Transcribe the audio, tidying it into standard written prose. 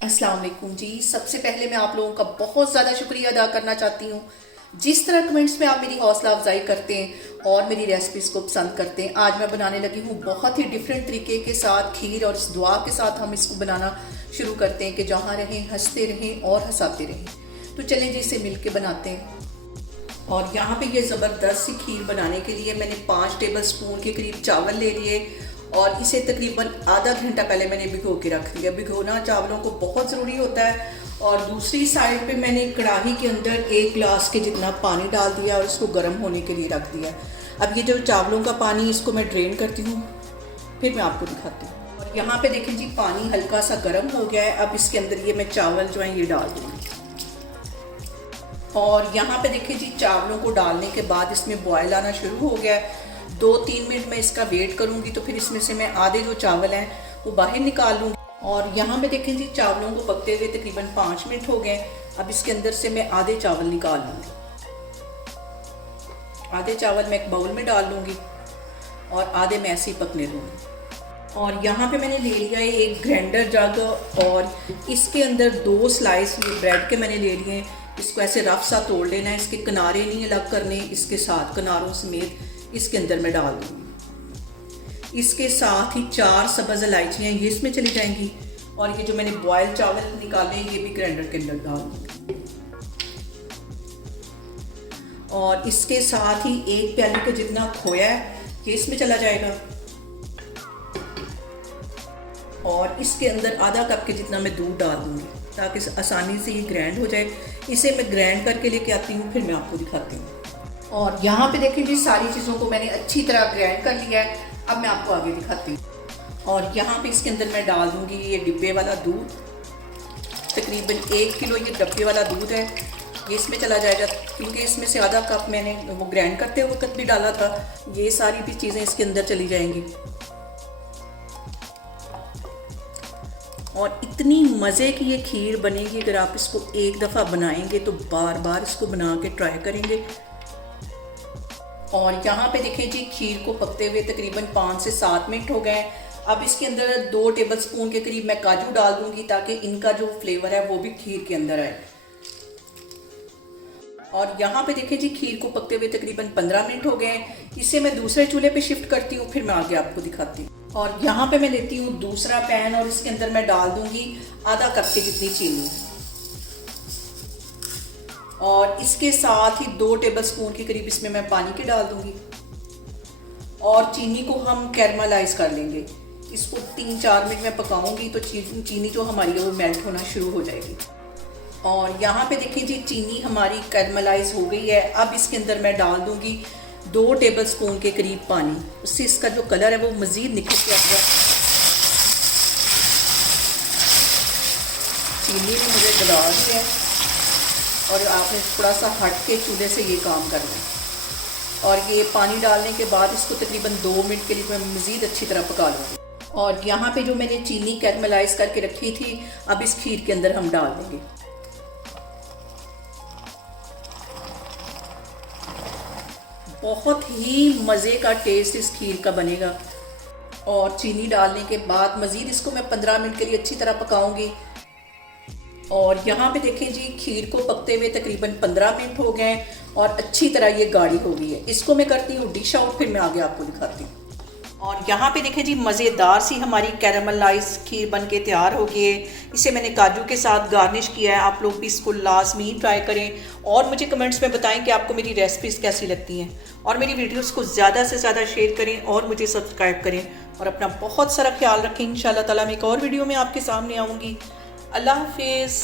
अस्सलाम वालेकुम जी। सबसे पहले मैं आप लोगों का बहुत ज़्यादा शुक्रिया अदा करना चाहती हूँ। जिस तरह कमेंट्स में आप मेरी हौसला अफजाई करते हैं और मेरी रेसिपीज़ को पसंद करते हैं। आज मैं बनाने लगी हूँ बहुत ही डिफरेंट तरीके के साथ खीर, और इस दुआ के साथ हम इसको बनाना शुरू करते हैं कि जहाँ रहें हंसते रहें और हंसाते रहें। तो चलें जी, इसे मिल के बनाते हैं। और यहाँ पे ये ज़बरदस्त सी खीर बनाने के लिए मैंने 5 टेबल स्पून के करीब चावल ले लिए, और इसे तकरीबन आधा घंटा पहले मैंने भिगो के रख दिया। भिगोना चावलों को बहुत ज़रूरी होता है। और दूसरी साइड पे मैंने कढ़ाई के अंदर 1 गिलास के जितना पानी डाल दिया और इसको गर्म होने के लिए रख दिया। अब ये जो चावलों का पानी, इसको मैं ड्रेन करती हूँ, फिर मैं आपको दिखाती हूँ। और यहाँ पे देखें जी, पानी हल्का सा गर्म हो गया है। अब इसके अंदर ये मैं चावल जो है ये डाल दूँगी। और यहाँ पे देखिए जी, चावलों को डालने के बाद इसमें बॉयल आना शुरू हो गया है। 2-3 मिनट मैं इसका वेट करूँगी, तो फिर इसमें से मैं आधे जो चावल हैं वो बाहर निकाल लूँगी। और यहाँ पे देखें जी, चावलों को पकते हुए तकरीबन 5 मिनट हो गए। अब इसके अंदर से मैं आधे चावल निकाल लूँगी। आधे चावल मैं एक बाउल में डाल लूँगी और आधे मैं ऐसे ही पकने दूँगी। और यहाँ पे मैंने ले लिया है एक ग्राइंडर जग, और इसके अंदर 2 स्लाइस ये ब्रेड के मैंने ले लिए हैं। इसको ऐसे रफ सा तोड़ लेना है, इसके किनारे नहीं अलग करने, इसके साथ किनारों समेत इसके अंदर मैं डाल दूँगी। इसके साथ ही 4 सब्ज़ इलायचियाँ ये इसमें चली जाएंगी, और ये जो मैंने बॉयल चावल निकाले ये भी ग्राइंडर के अंदर डाल दूँगी। और इसके साथ ही 1 प्याली के जितना खोया है ये इसमें चला जाएगा, और इसके अंदर आधा कप के जितना मैं दूध डाल दूँगी ताकि आसानी से ये ग्राइंड हो जाए। इसे मैं ग्राइंड करके लेके आती हूँ, फिर मैं आपको दिखाती हूँ। और यहाँ पे देखिए जी, सारी चीज़ों को मैंने अच्छी तरह ग्राइंड कर लिया है। अब मैं आपको आगे दिखाती हूँ। और यहाँ पे इसके अंदर मैं डाल दूँगी ये डिब्बे वाला दूध। तकरीबन 1 किलो ये डब्बे वाला दूध है, ये इसमें चला जाएगा, क्योंकि इसमें से आधा कप मैंने वो ग्राइंड करते वक्त भी डाला था। ये सारी भी चीज़ें इसके अंदर चली जाएंगी। और इतनी मज़े की ये खीर बनेगी, अगर आप इसको एक दफ़ा बनाएंगे तो बार बार इसको बना के ट्राई करेंगे। और यहाँ पे देखें जी, खीर को पकते हुए तकरीबन 5 से 7 मिनट हो गए। अब इसके अंदर 2 टेबल स्पून के करीब मैं काजू डाल दूँगी ताकि इनका जो फ्लेवर है वो भी खीर के अंदर आए। और यहाँ पे देखें जी, खीर को पकते हुए तकरीबन 15 मिनट हो गए। इसे मैं दूसरे चूल्हे पे शिफ्ट करती हूँ, फिर मैं आगे आपको दिखाती हूँ। और यहाँ पे मैं लेती हूँ दूसरा पैन, और इसके अंदर मैं डाल दूँगी आधा कप के जितनी चीनी, और इसके साथ ही 2 टेबल स्पून के करीब इसमें मैं पानी के डाल दूँगी। और चीनी को हम कैरमलाइज कर लेंगे। इसको 3-4 मिनट में पकाऊंगी तो चीनी जो हमारी है वो मेल्ट होना शुरू हो जाएगी। और यहाँ पे देखिए जी, चीनी हमारी कैरमलाइज हो गई है। अब इसके अंदर मैं डाल दूँगी 2 टेबल स्पून के करीब पानी। उससे इसका जो कलर है वो मज़ीद निखर के आएगा। चीनी भी मुझे गला दी है, और आपने थोड़ा सा हट के चूल्हे से ये काम करना है। और ये पानी डालने के बाद इसको तकरीबन 2 मिनट के लिए मैं मज़ीद अच्छी तरह पका लूँगी। और यहाँ पे जो मैंने चीनी कैरमलाइज करके रखी थी, अब इस खीर के अंदर हम डाल देंगे। बहुत ही मज़े का टेस्ट इस खीर का बनेगा। और चीनी डालने के बाद मज़ीद इसको मैं 15 मिनट के लिए अच्छी तरह पकाऊंगी। और यहाँ पे देखें जी, खीर को पकते हुए तकरीबन 15 मिनट हो गए, और अच्छी तरह ये गाढ़ी हो गई है। इसको मैं करती हूँ डिश आउट, फिर मैं आगे आपको दिखाती हूँ। और यहाँ पे देखें जी, मज़ेदार सी हमारी कैरामलाइज खीर बन के तैयार हो गई है। इसे मैंने काजू के साथ गार्निश किया है। आप लोग भी इसको लाजमी ट्राई करें, और मुझे कमेंट्स में बताएं कि आपको मेरी रेसिपीज़ कैसी लगती हैं। और मेरी वीडियोस को ज़्यादा से ज़्यादा शेयर करें, और मुझे सब्सक्राइब करें, और अपना बहुत सारा ख्याल रखें। इंशाल्लाह ताला मैं एक और वीडियो में आपके सामने आऊँगी। अल्लाह हाफिज़।